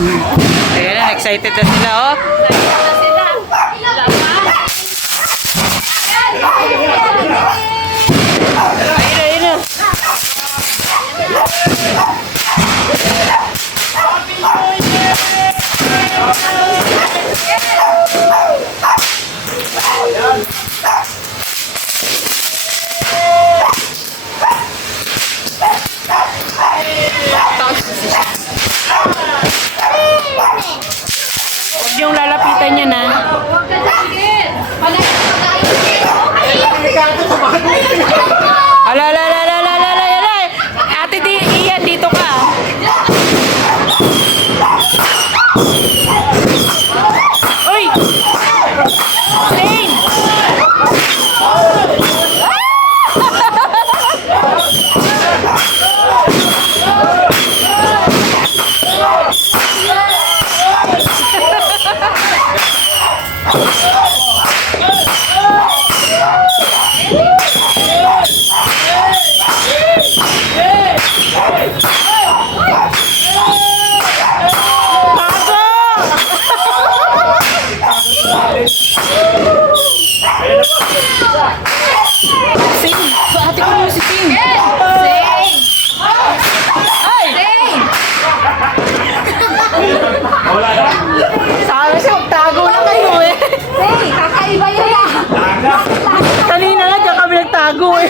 Ayan na, excited na sila, oh. Ayun na. Huwag niyong lalapitan niya na. Ala, ala, ala, ala, ala, ala, ala. Ate Ian, dito ka. Uy! Zane! Zane! Ate ko mo si Zane! Zane! Ay! Sabi siya, tago na kayo eh. Hey, kakaiba yun ah. Kanina nga dyan kami nagtago eh.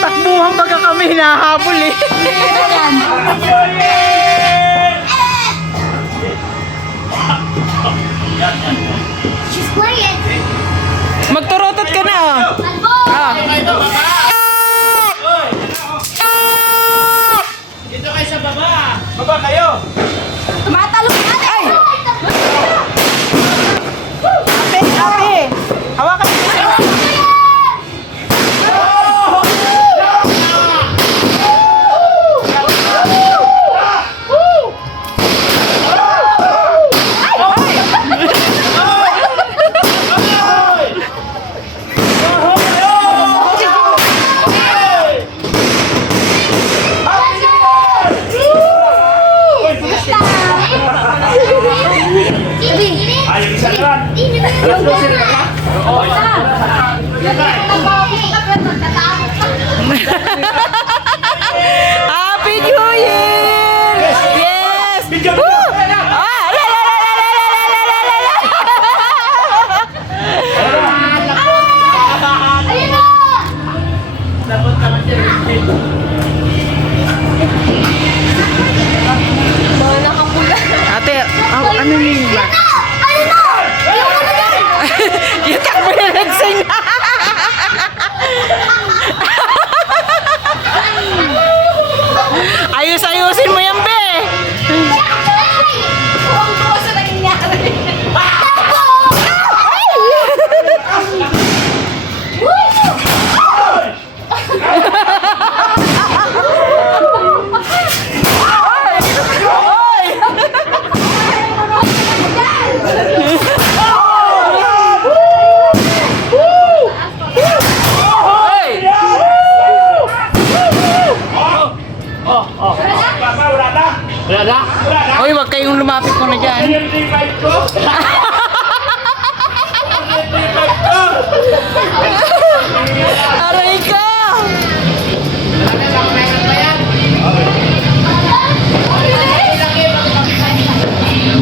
Takbuhan baga kami hinahabol eh. She's playing. Magturotot ka na oh. Ah. Dito kayo sa baba! Baba kayo! Tumatalong na. Ay! Ate, ate! Hawakan mo siya. Ayaw isa naman! Alas 12 na ba? Happy New Year! Yes! Bigyan Woo! mo! Ah! La, la, la, la, la, la, la, la, la, la. Ayun na! Dapat naman dyan. Mga nakapula. Ate, ano yun ba? Ayun na! Ayun mo na yan! Yung takbo na nagsing na. Ayos-ayusin mo yan, be. Huwag ko sa nangyari. Papa, wala na! Wala na? Wala na! Hoy, wag kayong lumapit ko na dyan. Ayan yung bike ko! Aray ka!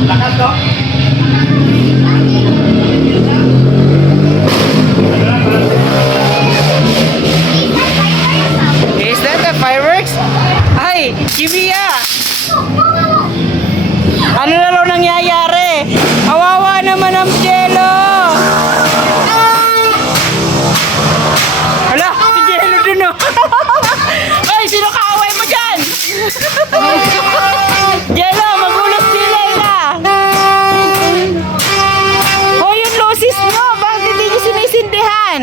Lakas to? Is that the fireworks? Ay, Jimia! Ano na raw nangyayari? Kawawa naman ang Jello! Hala, si Jello din oh! Ay, sino kaaway mo dyan? Jello, magulos sila na! Oh, yung loses nyo! Bakit hindi nyo sinisindihan?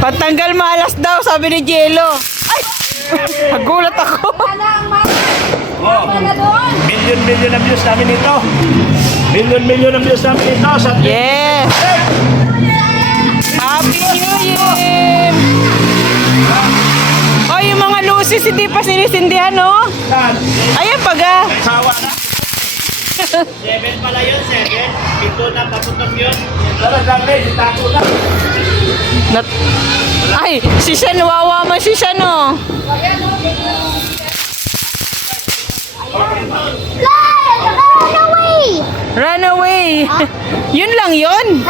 Pantanggal malas daw, sabi ni Jello. Ay! Nagulat ako. Oh, Wala doon. million ang views namin ito. Million ang views namin ito. Sa Yes! Happy New Year! si Cindy pa sinisindihan, no? Saan? Ayan, paga. Sawa na. 7 pala yun, 7. Pito na, paputok yun. Talagang si Taco na. Ay, si Shan, wawa man si Shan, no? Run away! Run away. Yun lang yun.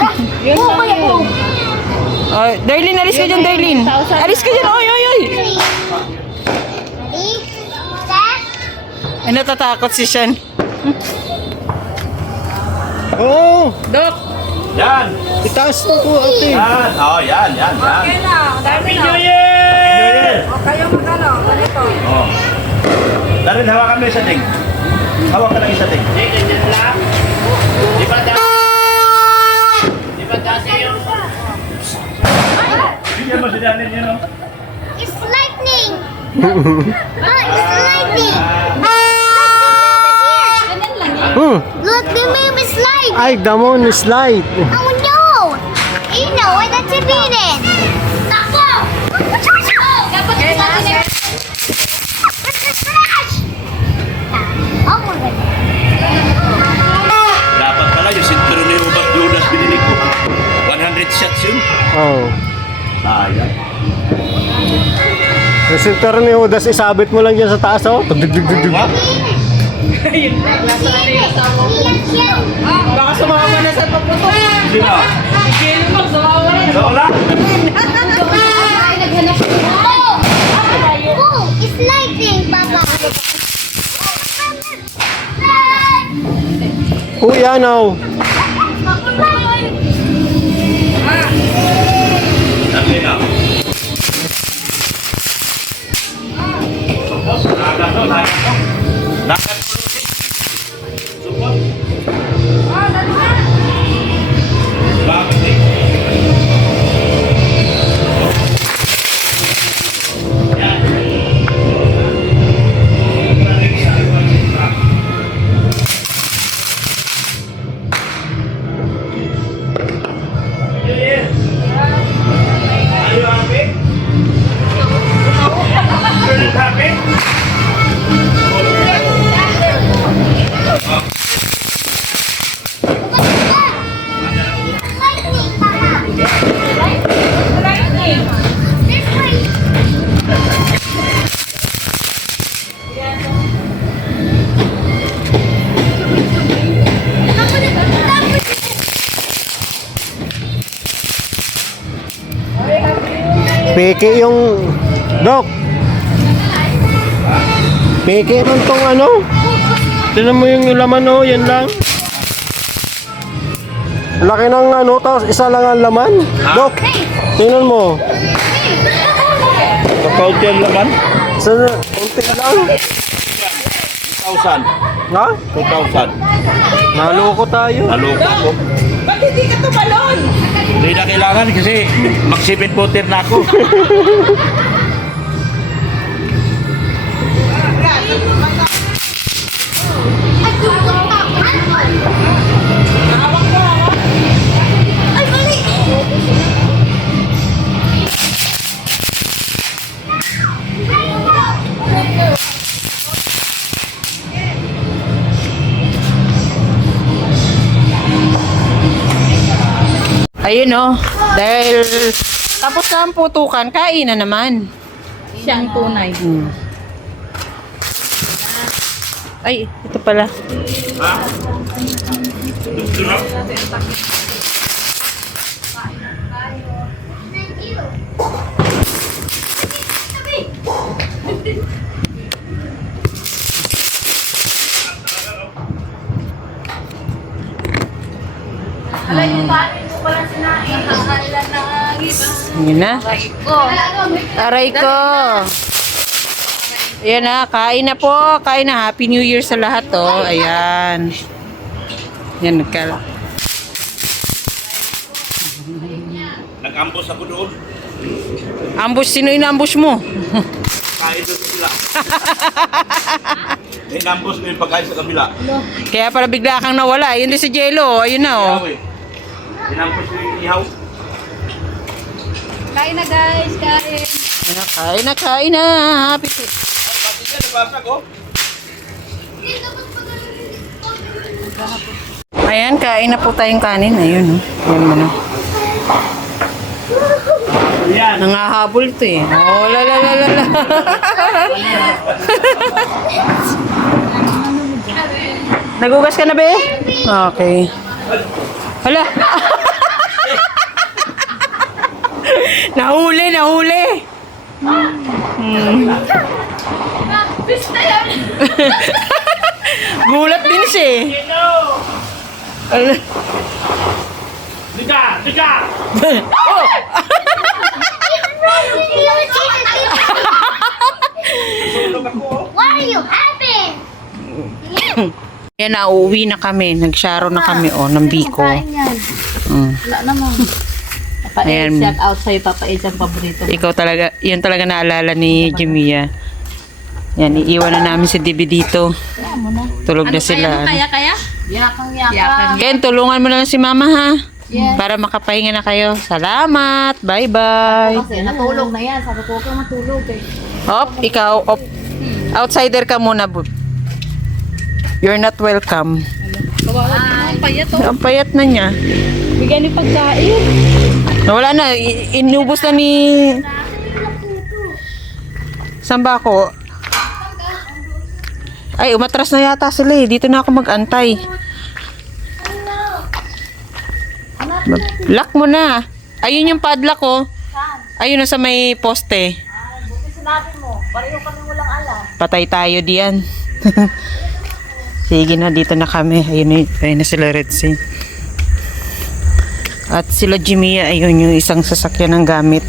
Oh, kaya po. Oh, Darlene, alis ka dyan, Darlene. Alis ka dyan, oy, oy, oy. Ready? Set? Ay, natatakot si Shan. Oo, Dok. Yan. itaas mo po ate. Yan. Oh, yan. Okay na. Dami na. New Year! O kayo magano, ganito. Oh. Darin, hawakan mo yung isa ding. Hawakan lang isa ding. Ding, ganyan lang. Di ba dati? Di ba dati yung... Bigyan mo si Daniel yun, no? It's lightning! It's lightning! Ganun lang yan. Look, the meme is light! Ay, damon is light. Oh no! You know what that's a meaning! Takbo! Dapat natin yung... Oh my God! Dapat pala yung sinturo ni Robert Judas binili ko. 100 shots yun. Oh. Ayan. Yung sinter ni Judas, isabit mo lang dyan sa taas, oh. Tugdugdugdug. What? Baka sumama na sa paputok. Sino? Igil mo, sumama na. Lola? Oh, it's lightning, Papa. Kuya, no. Sabi na. Supot, nagat to. Nagat to. Supot. Bakit eh? Are you happy? You're not happy? Lightning, Papa. Lightning. This way. Peke yung... Dok. Peke man tong ano. Tignan mo yung laman, oh. Yan lang. Laki ng ano, tapos isa lang ang laman. Dok, tingnan mo. Kakaunti ang laman? Sa konti lang. 2,000. Ha? 2,000. Naloko tayo. Naloko ko. Ba't hindi ka tumalon? Hindi na kailangan kasi mag-7 footer na ako. Ay, mali! Ayun, oh. Dahil tapos na ang putukan, kain na naman. Siyang tunay. Ay, ito pala. Alay, yung bata ko pala sinain. Nakakala na Yun na. ko. Aray ko. Ayan na, kain na po. Kain na. Happy New Year sa lahat, oh. Ayan. Yan, nagkala. Nag-ambush ako doon. Ambush, sino inambush mo? Kain doon sila. Inambush ko yung pagkain sa kabila. Kaya pala bigla kang nawala. Yun din si Jello. Ayun na, oh. Ihaw eh. Inambush ko yung ihaw. Kain na guys, kain. Kain na. Happy to. Pati niya, nabasag oh. Ayan, kain na po tayong kanin. Ayun, oh. Ayan mo na. Yan. Nangahabol ito eh. Oh, la. Nagugas ka na, be? Okay. Hala. Nahuli. Gulat din siya eh. Ala. Lika! Oh! Tulog ako oh. What are you having? Yan na, uuwi na kami. Nagsyaro na kami, oh, ng Biko. Wala naman. Ayan. Shout out sa'yo, Papa Ed, ang paborito. Ikaw talaga, yun talaga naalala ni Jimia. Yan, iiwan na namin si Dibi dito. Tulog na sila. Kaya? Yakang. Ken, tulungan mo na lang si Mama, ha? Para makapahinga na kayo. Salamat. Bye-bye. Kasi natulog na yan. Sabi ko, huwag kang matulog eh. Op, ikaw, op. Outsider ka muna, bud. You're not welcome. Kawawa ang payat oh. Ang payat na niya. Bigyan ni pagkain. Wala na, inubos na ni... Saan ba ako? Ay, umatras na yata sila eh. Dito na ako mag-antay. Lock mo na. Ayun yung padlock ko. Ayun na sa may poste. Sinabi mo, pareho kami walang alam. Patay tayo diyan. Sige na, dito na kami. Ayun na sila Red Sea. At sila Jimmy, ayun yung isang sasakyan ng gamit.